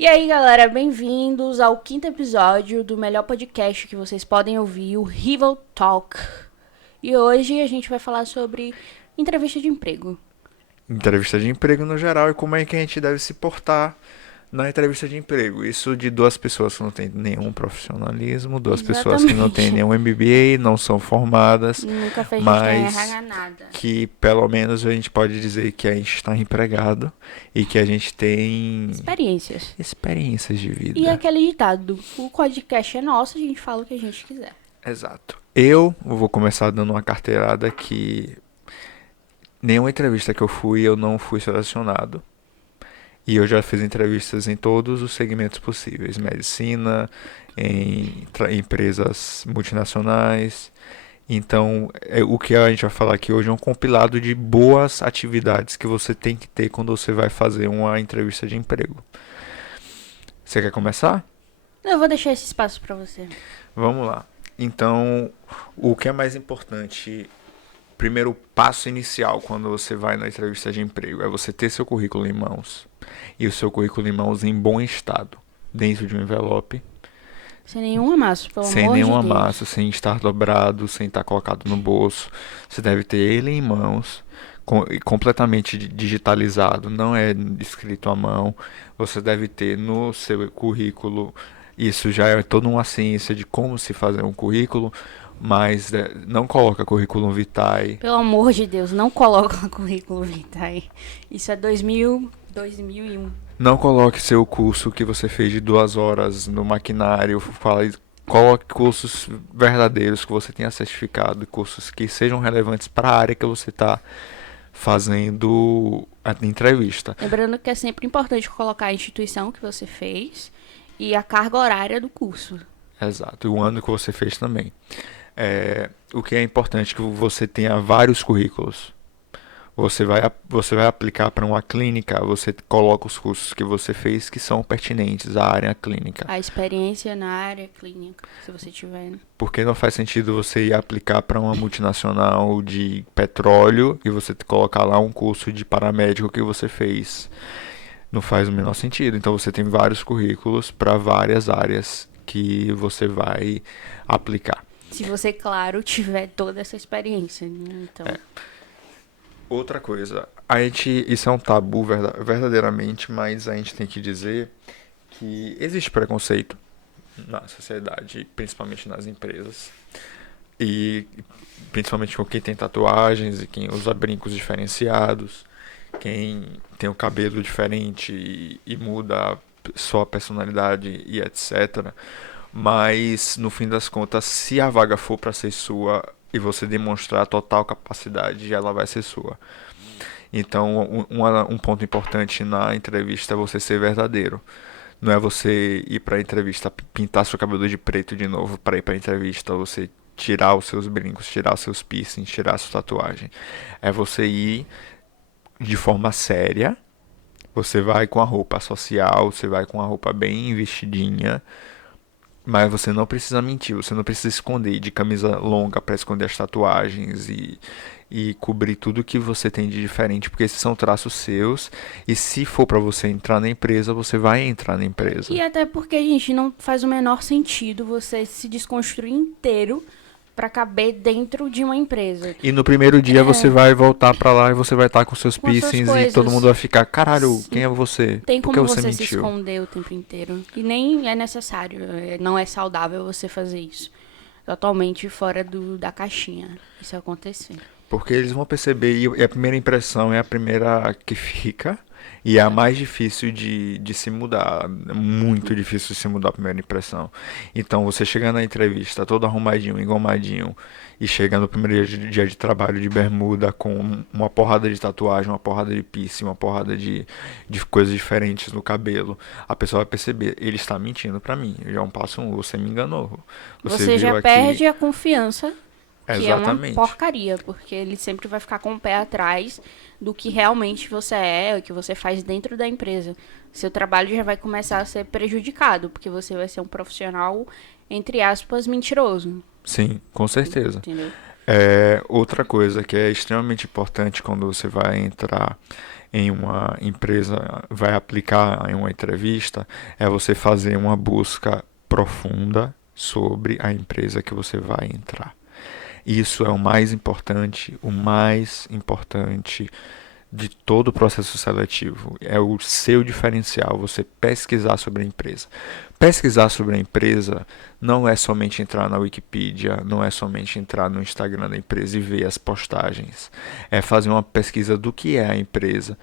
E aí, galera, bem-vindos ao quinto episódio do melhor podcast que vocês podem ouvir, o Rival Talk. E hoje a gente vai falar sobre entrevista de emprego. Entrevista de emprego no geral e como é que a gente deve se portar na entrevista de emprego. Isso de duas pessoas que não têm nenhum profissionalismo, duas pessoas que não têm Exatamente. nenhum MBA, não são formadas, Nunca fez gestão em mas RH nada. que pelo menos a gente pode dizer que a gente está empregado e que a gente tem Experiências. experiências de E vida. aquele ditado, o podcast é nosso, a gente fala o que a gente quiser. Exato. Eu vou começar dando uma carteirada que nenhuma entrevista que eu fui, eu não fui selecionado. E eu já fiz entrevistas em todos os segmentos possíveis: medicina, em empresas multinacionais. Então, o que a gente vai falar aqui hoje é um compilado de boas atividades que você tem que ter quando você vai fazer uma entrevista de emprego. Você quer começar? Eu vou deixar esse espaço pra você. Vamos lá. Então, o que é mais importante, primeiro passo inicial quando você vai na entrevista de emprego, é você ter seu currículo em mãos. E o seu currículo em mãos em bom estado, dentro de um envelope, Sem nenhum amasso, pelo sem amor nenhum de amasso, Deus. sem estar dobrado, sem estar colocado no bolso. Você deve ter ele em mãos, completamente digitalizado, não é escrito à mão. Você deve ter no seu currículo, isso já é toda uma ciência de como se fazer um currículo, mas não coloca currículo vitae. Pelo amor de Deus, não coloca currículo vitae. Isso é 2001. Não coloque seu curso que você fez de 2 horas no maquinário. Coloque cursos verdadeiros que você tenha certificado, cursos que sejam relevantes para a área que você está fazendo a entrevista. Lembrando que é sempre importante colocar a instituição que você fez e a carga horária do curso. Exato, e o ano que você fez também. O que é importante é que você tenha vários currículos. Você vai aplicar para uma clínica, você coloca os cursos que você fez que são pertinentes à área clínica. A experiência na área clínica, se você tiver. Né? Porque não faz sentido você ir aplicar para uma multinacional de petróleo e você colocar lá um curso de paramédico que você fez. Não faz o menor sentido. Então você tem vários currículos para várias áreas que você vai aplicar. Se você, claro, tiver toda essa experiência. Né? Então, Outra coisa, isso é um tabu verdadeiramente, mas a gente tem que dizer que existe preconceito na sociedade, principalmente nas empresas. E principalmente com quem tem tatuagens e quem usa brincos diferenciados, quem tem o cabelo diferente e muda só a personalidade e etc. Mas no fim das contas, se a vaga for para ser sua e você demonstrar total capacidade, ela vai ser sua. Então, um ponto importante na entrevista é você ser verdadeiro. Não é você ir para a entrevista pintar seu cabelo de preto de novo para ir para a entrevista, você tirar os seus brincos, tirar os seus piercings, tirar a sua tatuagem. É você ir de forma séria. Você vai com a roupa social, você vai com a roupa bem vestidinha, mas você não precisa mentir, você não precisa esconder de camisa longa para esconder as tatuagens e cobrir tudo que você tem de diferente, porque esses são traços seus. E se for para você entrar na empresa, você vai entrar na empresa. e até porque, gente, não faz o menor sentido você se desconstruir inteiro para caber dentro de uma empresa. E no primeiro dia você vai voltar para lá e você vai estar com seus Com as suas piercings e todo mundo coisas. vai ficar: caralho, quem é Sim. você? Tem Por que como você você se mentiu? esconder o tempo inteiro. E nem é necessário. Não é saudável você fazer isso. Totalmente fora da caixinha. Isso acontecer. Porque eles vão perceber, e a primeira impressão é a primeira que fica, e é a mais difícil de se mudar. É muito difícil de se mudar a primeira impressão. Então, você chega na entrevista todo arrumadinho, engomadinho, e chega no primeiro dia de trabalho de bermuda, com uma porrada de tatuagem, uma porrada de piercing, uma porrada de coisas diferentes no cabelo. A pessoa vai perceber, ele está mentindo pra mim. Já é um passo um, você me enganou. Você Você já viu aqui. perde a confiança, que é uma Exatamente. porcaria, porque ele sempre vai ficar com o pé atrás do que realmente você é, o que você faz dentro da empresa. Seu trabalho já vai começar a ser prejudicado, porque você vai ser um profissional, entre aspas, mentiroso. Sim, com certeza. Entendeu? Outra coisa que é extremamente importante quando você vai entrar em uma empresa, vai aplicar em uma entrevista, é você fazer uma busca profunda sobre a empresa que você vai entrar. Isso é o mais importante de todo o processo seletivo. É o seu diferencial, você pesquisar sobre a empresa. Pesquisar sobre a empresa não é somente entrar na Wikipedia, não é somente entrar no Instagram da empresa e ver as postagens. É fazer uma pesquisa do que é a empresa,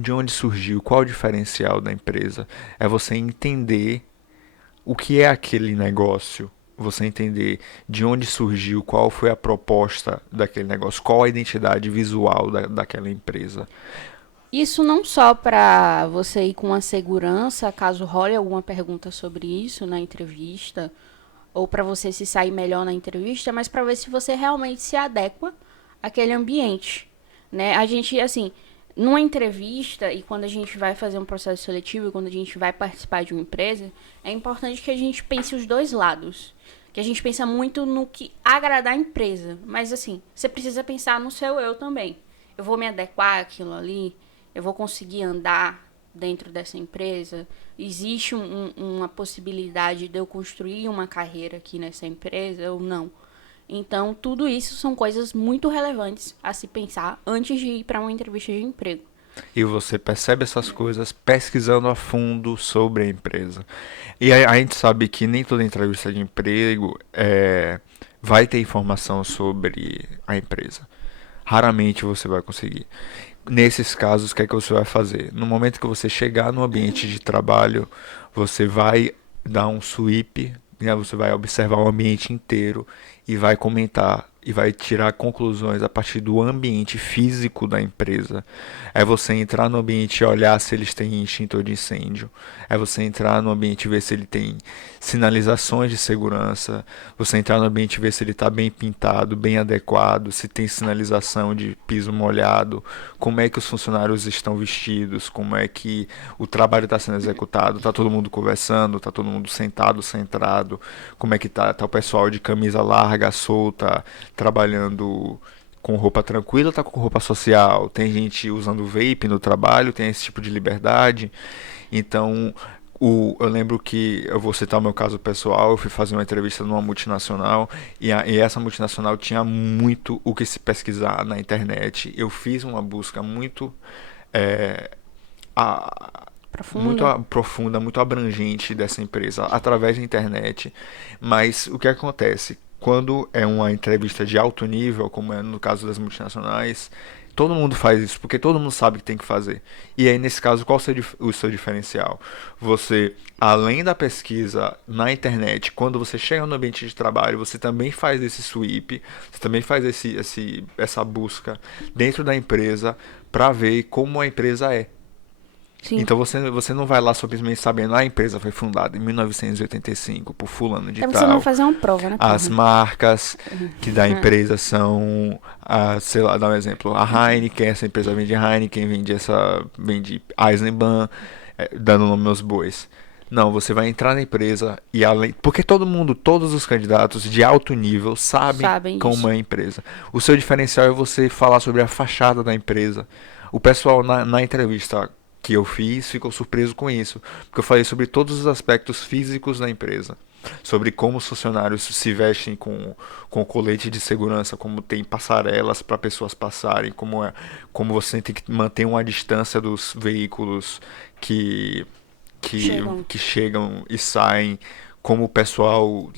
de onde surgiu, qual o diferencial da empresa. É você entender o que é aquele negócio, você entender de onde surgiu, qual foi a proposta daquele negócio, qual a identidade visual daquela empresa. Isso não só para você ir com a segurança, caso role alguma pergunta sobre isso na entrevista, ou para você se sair melhor na entrevista, mas para ver se você realmente se adequa àquele ambiente, né? A gente, assim, numa entrevista e quando a gente vai fazer um processo seletivo, e quando a gente vai participar de uma empresa, é importante que a gente pense os dois lados. Que a gente pensa muito no que agradar a empresa, mas assim, você precisa pensar no seu eu também. Eu vou me adequar àquilo ali, eu vou conseguir andar dentro dessa empresa, existe uma possibilidade de eu construir uma carreira aqui nessa empresa ou não. Então, tudo isso são coisas muito relevantes a se pensar antes de ir para uma entrevista de emprego. E você percebe essas coisas pesquisando a fundo sobre a empresa. E a gente sabe que nem toda entrevista de emprego vai ter informação sobre a empresa. Raramente você vai conseguir. Nesses casos, o que é que você vai fazer? No momento que você chegar no ambiente de trabalho, você vai dar um sweep, né? Você vai observar o ambiente inteiro e vai comentar e vai tirar conclusões a partir do ambiente físico da empresa. É você entrar no ambiente e olhar se eles têm extintor de incêndio. É você entrar no ambiente e ver se ele tem sinalizações de segurança. Você entrar no ambiente e ver se ele está bem pintado, bem adequado, se tem sinalização de piso molhado, como é que os funcionários estão vestidos, como é que o trabalho está sendo executado, está todo mundo conversando, está todo mundo sentado, centrado, como é que tá o pessoal de camisa larga, solta, trabalhando com roupa tranquila, tá com roupa social, tem gente usando vape no trabalho, tem esse tipo de liberdade. Então, eu lembro que, eu vou citar o meu caso pessoal, eu fui fazer uma entrevista numa multinacional e essa multinacional tinha muito o que se pesquisar na internet. Eu fiz uma busca muito é, muito Profunda. profunda, muito abrangente dessa empresa através da internet. Mas o que acontece? Quando é uma entrevista de alto nível, como é no caso das multinacionais, todo mundo faz isso, porque todo mundo sabe que tem que fazer. E aí, nesse caso, qual o seu diferencial? Você, além da pesquisa na internet, quando você chega no ambiente de trabalho, você também faz esse sweep, você também faz essa busca dentro da empresa para ver como a empresa é. Sim. Então você não vai lá simplesmente sabendo a empresa foi fundada em 1985 por fulano de Até você não tal. fazer uma prova, né, As porra? marcas que da empresa são, sei lá, dá um exemplo, a Heineken, essa empresa vende Heineken, vende Eisenbahn, dando nome aos bois. Não, você vai entrar na empresa e além, porque todo mundo, todos os candidatos de alto nível sabem Sabem como disso. é a empresa. O seu diferencial é você falar sobre a fachada da empresa. O pessoal na entrevista que eu fiz ficou surpreso com isso, porque eu falei sobre todos os aspectos físicos da empresa, sobre como os funcionários se vestem com colete de segurança, como tem passarelas para pessoas passarem, como você tem que manter uma distância dos veículos que Chegam. que chegam e saem, como o pessoal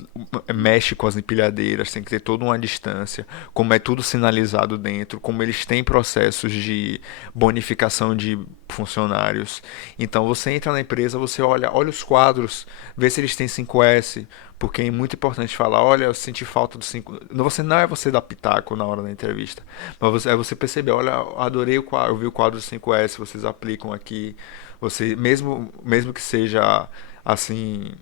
mexe com as empilhadeiras, tem que ter toda uma distância, como é tudo sinalizado dentro, como eles têm processos de bonificação de funcionários. Então você entra na empresa, você olha os quadros, vê se eles têm 5S, porque é muito importante falar, olha, eu senti falta do 5. Você não é você dar pitaco na hora da entrevista, mas é você perceber, olha, adorei o quadro, eu vi o quadro do 5S, vocês aplicam aqui, você mesmo que seja assim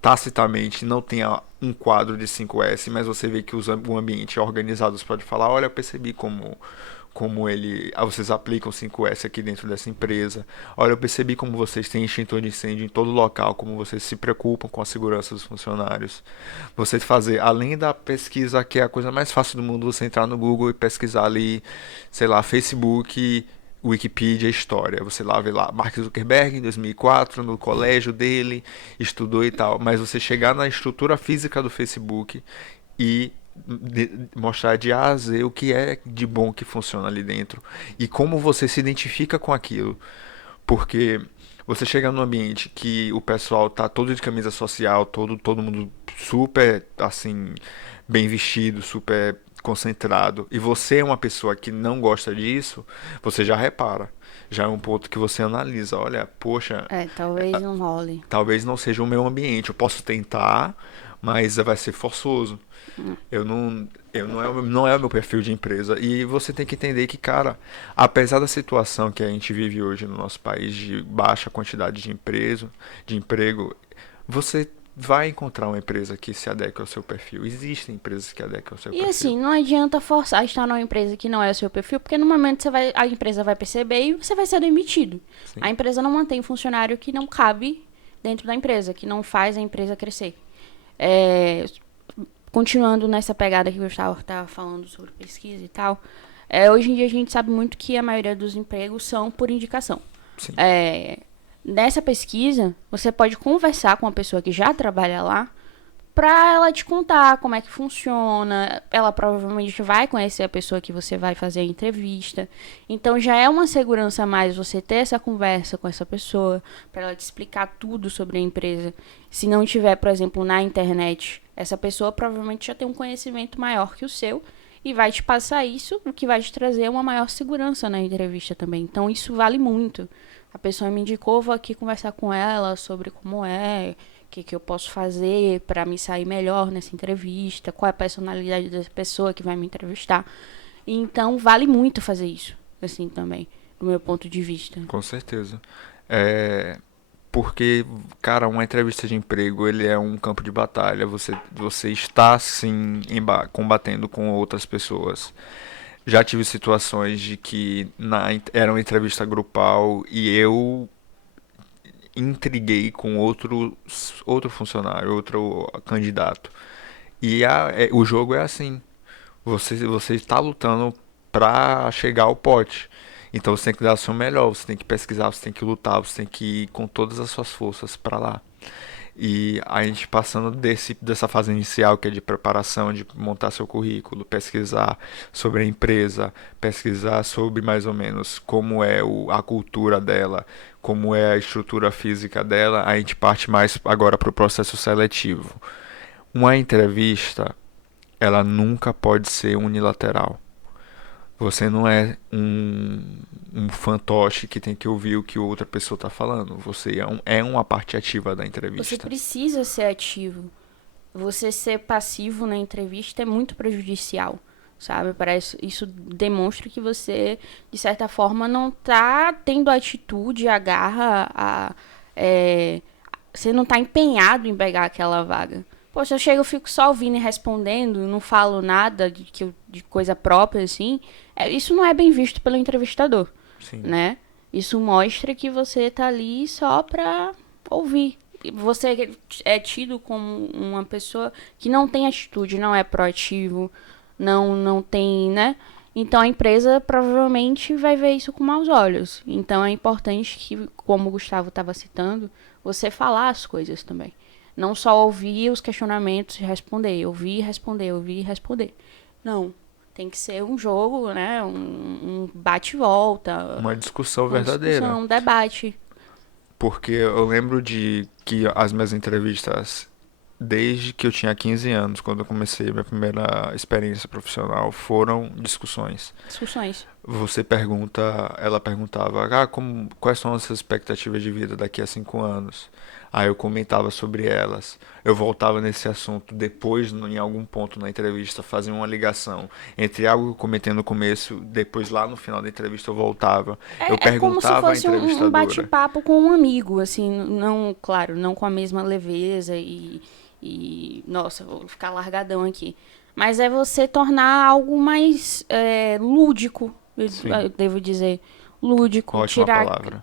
tacitamente não tenha um quadro de 5S, mas você vê que o ambiente é organizado, você pode falar, olha, eu percebi vocês aplicam 5S aqui dentro dessa empresa. Olha, eu percebi como vocês têm extintor de incêndio em todo local, como vocês se preocupam com a segurança dos funcionários. Você fazer, além da pesquisa, que é a coisa mais fácil do mundo, você entrar no Google e pesquisar ali, sei lá, Facebook Wikipedia História. Você lá vê lá, Mark Zuckerberg em 2004, no colégio dele, estudou e tal. Mas você chegar na estrutura física do Facebook e mostrar de A a Z o que é de bom que funciona ali dentro e como você se identifica com aquilo. Porque você chega num ambiente que o pessoal tá todo de camisa social, todo mundo super assim bem vestido, super concentrado, e você é uma pessoa que não gosta disso, você já repara. Já é um ponto que você analisa, olha, poxa, Talvez não role. talvez não seja o meu ambiente, eu posso tentar, mas vai ser forçoso. Não é o meu perfil de empresa. E você tem que entender que, cara, apesar da situação que a gente vive hoje no nosso país de baixa quantidade de emprego, você vai encontrar uma empresa que se adeque ao seu perfil. Existem empresas que adequam ao seu E perfil. assim, não adianta forçar a estar numa empresa que não é o seu perfil, porque no momento a empresa vai perceber e você vai ser demitido. Sim. A empresa não mantém funcionário que não cabe dentro da empresa, que não faz a empresa crescer. Continuando nessa pegada que o Gustavo estava falando sobre pesquisa e tal, hoje em dia a gente sabe muito que a maioria dos empregos são por indicação. Sim. Nessa pesquisa, você pode conversar com a pessoa que já trabalha lá para ela te contar como é que funciona. Ela provavelmente vai conhecer a pessoa que você vai fazer a entrevista. Então já é uma segurança a mais você ter essa conversa com essa pessoa para ela te explicar tudo sobre a empresa. Se não tiver, por exemplo, na internet, essa pessoa provavelmente já tem um conhecimento maior que o seu e vai te passar isso, o que vai te trazer uma maior segurança na entrevista também. Então isso vale muito. A pessoa me indicou, vou aqui conversar com ela sobre como é, o que eu posso fazer para me sair melhor nessa entrevista, qual é a personalidade dessa pessoa que vai me entrevistar. Então, vale muito fazer isso, assim, também, do meu ponto de vista. Com certeza. Porque, cara, uma entrevista de emprego, ele é um campo de batalha. Você está, sim, combatendo com outras pessoas. Já tive situações de que era uma entrevista grupal e eu intriguei com outro funcionário, outro candidato. E o jogo é assim. Você está lutando para chegar ao pote. Então você tem que dar o seu melhor, você tem que pesquisar, você tem que lutar, você tem que ir com todas as suas forças para lá. E a gente passando dessa fase inicial, que é de preparação, de montar seu currículo, pesquisar sobre a empresa, pesquisar sobre mais ou menos como é a cultura dela, como é a estrutura física dela, a gente parte mais agora para o processo seletivo. Uma entrevista, ela nunca pode ser unilateral. Você não é um fantoche que tem que ouvir o que outra pessoa está falando. Você é uma parte ativa da entrevista. Você precisa ser ativo. Você ser passivo na entrevista é muito prejudicial, sabe? Isso demonstra que você, de certa forma, não está tendo atitude, a garra, você não está empenhado em pegar aquela vaga. Poxa, eu chego, eu fico só ouvindo e respondendo, não falo nada de coisa própria, assim. Isso não é bem visto pelo entrevistador, Sim. né? Isso mostra que você tá ali só pra ouvir. Você é tido como uma pessoa que não tem atitude, não é proativo, não tem, né? Então a empresa provavelmente vai ver isso com maus olhos. Então é importante que, como o Gustavo estava citando, você falar as coisas também. Não só ouvir os questionamentos e responder, ouvir e responder. Não, tem que ser um jogo, né? Um bate-volta. Uma discussão verdadeira. Um debate. Porque eu lembro de que as minhas entrevistas, desde que eu tinha 15 anos, quando eu comecei minha primeira experiência profissional, foram discussões. Ela perguntava, quais são as suas expectativas de vida daqui a 5 anos? Aí eu comentava sobre elas. Eu voltava nesse assunto depois, em algum ponto na entrevista, fazia uma ligação entre algo que eu comentei no começo, depois lá no final da entrevista eu voltava. Eu perguntava como se à fosse entrevistadora. um bate-papo com um amigo, assim, não, claro, não com a mesma leveza nossa, vou ficar largadão aqui. Mas é você tornar algo mais lúdico, eu devo dizer. Lúdico, Ótima tirar palavra.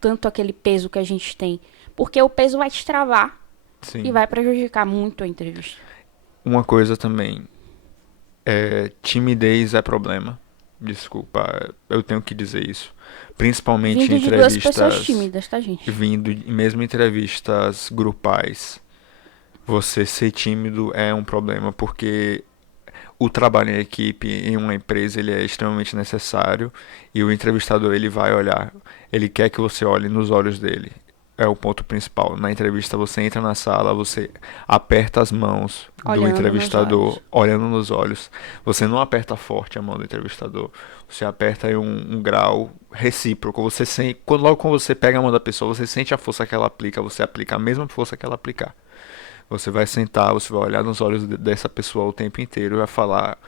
tanto aquele peso que a gente tem. Porque o peso vai te travar. Sim. E vai prejudicar muito a entrevista. Uma coisa também, timidez é problema. Desculpa, eu tenho que dizer isso. Principalmente em Vindo de duas pessoas entrevistas, tímidas, tá, gente? vindo, mesmo em entrevistas grupais, você ser tímido é um problema, porque o trabalho em equipe em uma empresa ele é extremamente necessário e o entrevistador ele vai olhar, ele quer que você olhe nos olhos dele. É o ponto principal. Na entrevista você entra na sala, você aperta as mãos do Olhando nos entrevistador, olhos. olhando nos olhos. Você não aperta forte a mão do entrevistador. Você aperta em um grau recíproco. Você sente, logo quando você pega a mão da pessoa, você sente a força que ela aplica, você aplica a mesma força que ela aplicar. Você vai sentar, você vai olhar nos olhos dessa pessoa o tempo inteiro e vai falar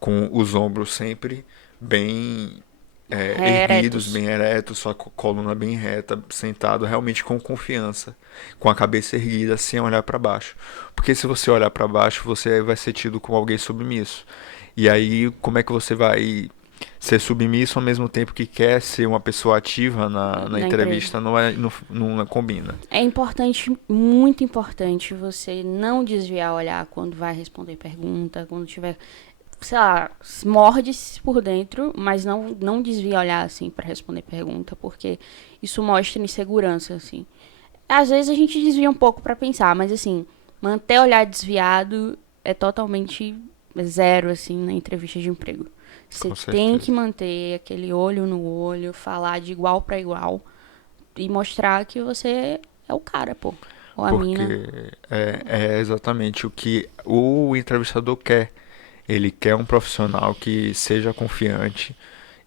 com os ombros sempre bem erguidos, Eretos. bem eretos, sua coluna bem reta, sentado realmente com confiança, com a cabeça erguida, sem olhar para baixo. Porque se você olhar para baixo, você vai ser tido como alguém submisso. E aí, como é que você vai ser submisso ao mesmo tempo que quer ser uma pessoa ativa na Na empresa. entrevista? Não combina. É importante, muito importante, você não desviar o olhar quando vai responder pergunta, quando tiver, sei lá, morde-se por dentro, mas não desvia o olhar, assim, pra responder pergunta, porque isso mostra insegurança, assim. Às vezes a gente desvia um pouco pra pensar, mas, assim, manter o olhar desviado é totalmente zero, assim, na entrevista de emprego. Você Com tem que certeza. manter aquele olho no olho, falar de igual pra igual e mostrar que você é o cara, pô. Ou a mina. Porque é exatamente o que o entrevistador quer. Ele quer um profissional que seja confiante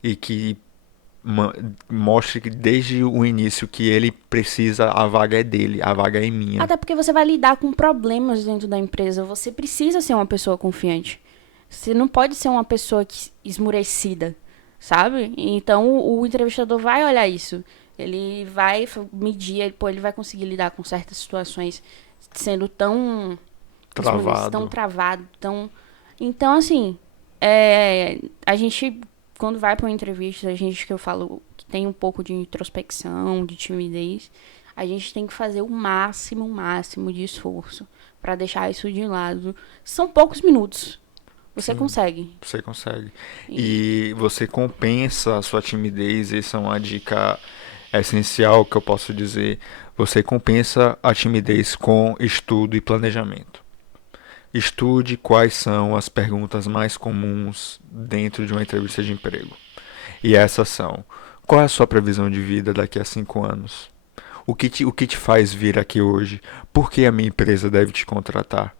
e que ma- mostre que desde o início que ele precisa, a vaga é dele, a vaga é minha. Até porque você vai lidar com problemas dentro da empresa. Você precisa ser uma pessoa confiante. Você não pode ser uma pessoa esmurecida, sabe? Então o entrevistador vai olhar isso. Ele vai medir, pô, ele vai conseguir lidar com certas situações sendo tão tão Travado. travado, tão. Então, assim, a gente, quando vai para uma entrevista, a gente que eu falo que tem um pouco de introspecção, de timidez, a gente tem que fazer o máximo de esforço para deixar isso de lado. São poucos minutos. Você Sim, consegue. você consegue. E E você compensa a sua timidez, essa é uma dica essencial que eu posso dizer. Você compensa a timidez com estudo e planejamento. Estude quais são as perguntas mais comuns dentro de uma entrevista de emprego. E essas são: qual é a sua previsão de vida daqui a 5 anos? O que te faz vir aqui hoje? Por que a minha empresa deve te contratar?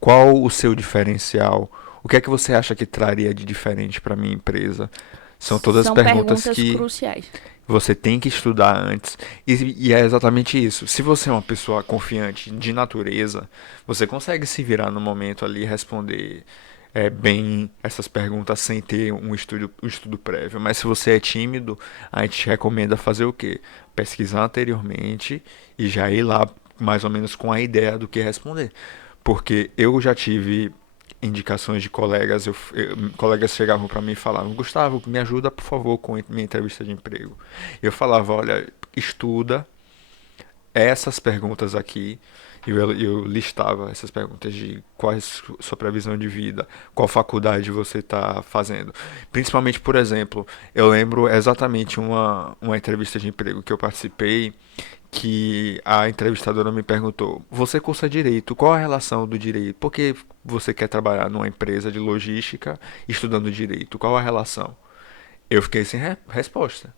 Qual o seu diferencial? O que é que você acha que traria de diferente para a minha empresa? São todas são perguntas perguntas que cruciais. você tem que estudar antes. E é exatamente isso. Se você é uma pessoa confiante de natureza, você consegue se virar no momento ali e responder bem essas perguntas sem ter um estudo prévio. Mas se você é tímido, a gente recomenda fazer o quê? Pesquisar anteriormente e já ir lá mais ou menos com a ideia do que responder. Porque eu já tive indicações de colegas, colegas chegavam para mim e falavam: Gustavo, me ajuda por favor com minha entrevista de emprego. Eu falava: olha, estuda essas perguntas aqui. Eu listava essas perguntas de qual é a sua previsão de vida, qual faculdade você está fazendo. Principalmente, por exemplo, eu lembro exatamente uma entrevista de emprego que eu participei, que a entrevistadora me perguntou: Você cursa direito? Qual a relação do direito? Por que você quer trabalhar numa empresa de logística estudando direito? Qual a relação? Eu fiquei sem resposta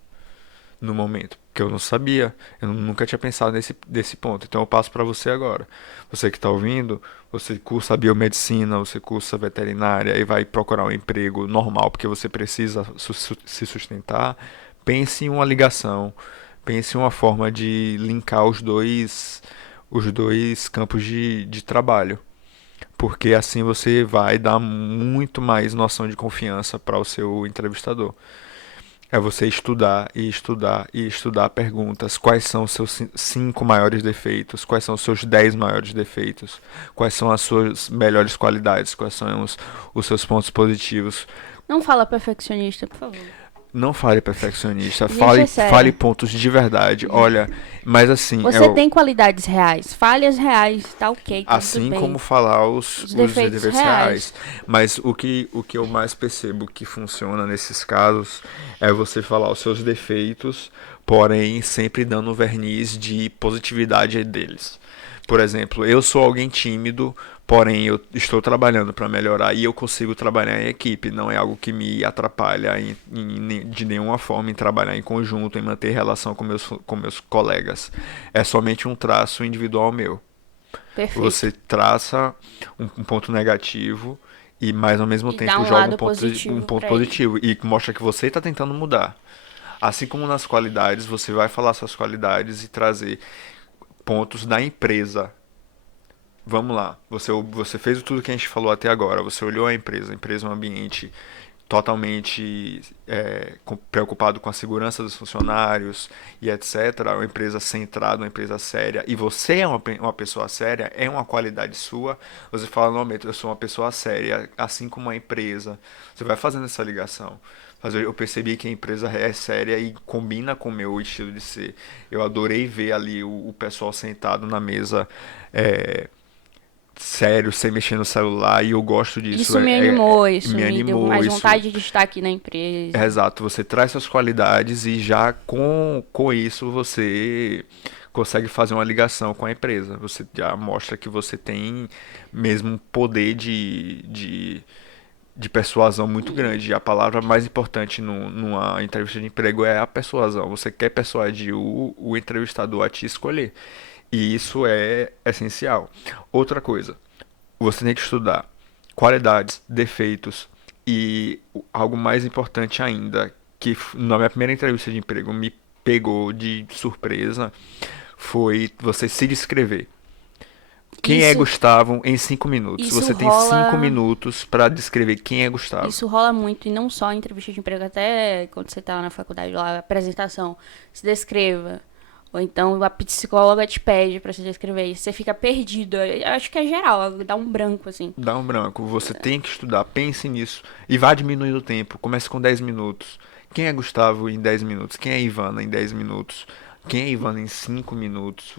no momento, porque eu não sabia, eu nunca tinha pensado desse ponto. Então eu passo para você agora. Você que está ouvindo, você cursa biomedicina, você cursa veterinária e vai procurar um emprego normal porque você precisa se sustentar. Pense em uma ligação, pense em uma forma de linkar os dois campos de trabalho. Porque assim você vai dar muito mais noção de confiança para o seu entrevistador. É você estudar e estudar e estudar perguntas. Quais são os seus 5 maiores defeitos? Quais são os seus 10 maiores defeitos? Quais são as suas melhores qualidades? Quais são os seus pontos positivos? Não fala perfeccionista, por favor. Não fale perfeccionista, Gente, é fale sério. pontos de verdade. Olha, mas assim, Você tem qualidades reais, falhas reais, tá ok, tá tudo assim como bem. falar Os os defeitos defeitos reais. reais. Mas o que eu mais percebo que funciona nesses casos é você falar os seus defeitos, porém sempre dando um verniz de positividade deles. Por exemplo, eu sou alguém tímido, porém eu estou trabalhando para melhorar e eu consigo trabalhar em equipe. Não é algo que me atrapalha de nenhuma forma em trabalhar em conjunto, em manter relação com meus colegas. É somente um traço individual meu. Perfeito. Você traça um ponto negativo e mais ao mesmo E dá tempo um joga lado um positivo ponto pra ele. positivo e mostra que você está tentando mudar. Assim como nas qualidades, você vai falar suas qualidades e trazer pontos da empresa. Vamos lá, você fez tudo que a gente falou até agora, você olhou a empresa é um ambiente totalmente preocupado com a segurança dos funcionários e etc. Uma empresa centrada, uma empresa séria, e você é uma pessoa séria, é uma qualidade sua. Você fala, não, eu sou uma pessoa séria, assim como a empresa. Você vai fazendo essa ligação. Mas eu percebi que a empresa é séria e combina com o meu estilo de ser. Eu adorei ver ali o pessoal sentado na mesa. é, Sério, sem mexer no celular, e eu gosto disso. Isso me animou, isso Me me deu animou mais isso. vontade de estar aqui na empresa. Exato, você traz suas qualidades e já com isso você consegue fazer uma ligação com a empresa. Você já mostra que você tem mesmo um poder de persuasão muito grande. E a palavra mais importante numa entrevista de emprego é a persuasão. Você quer persuadir o entrevistador a te escolher. E isso é essencial. Outra coisa, você tem que estudar qualidades, defeitos e algo mais importante ainda, que na minha primeira entrevista de emprego me pegou de surpresa, foi você se descrever. Quem é Isso, Gustavo em 5 minutos? isso Você tem 5 rola, minutos para descrever quem é Gustavo. isso rola muito, e não só em entrevista de emprego, até quando você tá na faculdade lá, apresentação, se descreva. Ou então a psicóloga te pede pra se descrever e você fica perdido. Eu acho que é geral, dá um branco assim. Dá um branco, você tem que estudar, pense nisso e vá diminuindo o tempo. Comece com 10 minutos. Quem é Gustavo em 10 minutos? Quem é Ivana em 10 minutos? Quem é Ivana em 5 minutos?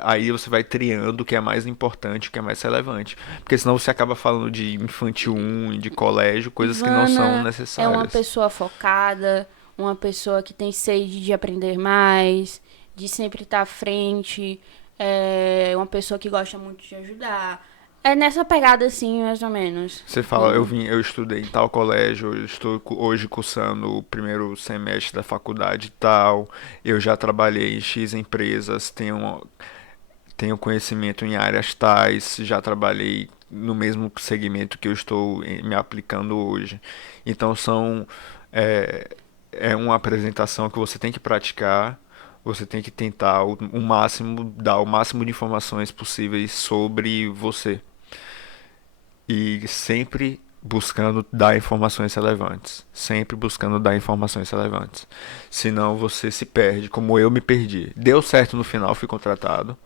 Aí você vai triando o que é mais importante, o que é mais relevante. Porque senão você acaba falando de infantil um, de colégio, coisas que não são Ivana é uma necessárias. pessoa focada, uma pessoa que tem sede de aprender mais, de sempre estar à frente, é uma pessoa que gosta muito de ajudar. É nessa pegada assim, mais ou menos. Você fala, eu estudei em tal colégio, eu estou hoje cursando o primeiro semestre da faculdade tal, eu já trabalhei em X empresas, tenho conhecimento em áreas tais, já trabalhei no mesmo segmento que eu estou me aplicando hoje. Então é, é uma apresentação que você tem que praticar, você tem que tentar o máximo, dar o máximo de informações possíveis sobre você e sempre buscando dar informações relevantes, sempre buscando dar informações relevantes. Senão você se perde, como eu me perdi. Deu certo no final, fui contratado,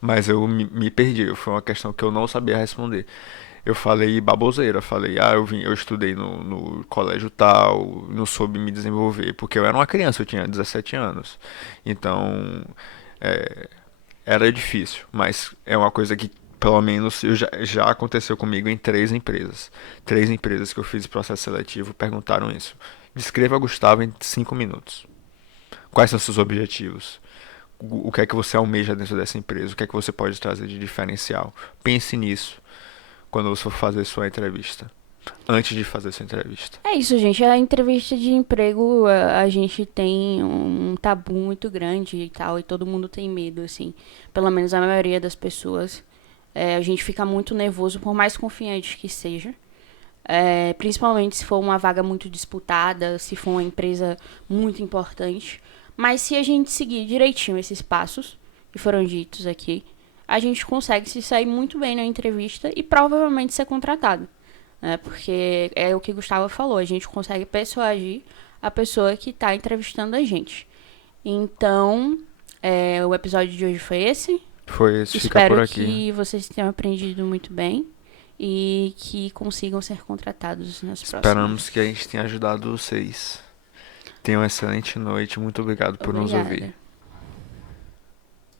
mas me perdi. Foi uma questão que eu não sabia responder. Eu falei baboseira, falei, eu estudei no colégio tal, não soube me desenvolver, porque eu era uma criança, eu tinha 17 anos. Então, é, era difícil, mas é uma coisa que pelo menos já aconteceu comigo em 3 empresas. 3 empresas que eu fiz processo seletivo perguntaram isso. Descreva Gustavo em 5 minutos. Quais são seus objetivos? O que é que você almeja dentro dessa empresa? O que é que você pode trazer de diferencial? Pense nisso quando você for fazer sua entrevista. Antes de fazer sua entrevista. É isso, gente. A entrevista de emprego, a gente tem um tabu muito grande e tal, e todo mundo tem medo, assim. Pelo menos a maioria das pessoas. A gente fica muito nervoso, por mais confiante que seja. Principalmente se for uma vaga muito disputada, se for uma empresa muito importante. Mas se a gente seguir direitinho esses passos que foram ditos aqui, a gente consegue se sair muito bem na entrevista e provavelmente ser contratado. Né? Porque é o que Gustavo falou, a gente consegue persuadir a pessoa que está entrevistando a gente. Então, o episódio de hoje foi esse. Foi esse, ficar por Espero aqui. que vocês tenham aprendido muito bem e que consigam ser contratados nas Esperamos próximas. que a gente tenha ajudado vocês. Tenha uma excelente noite. Muito obrigado por nos ouvir. Obrigada.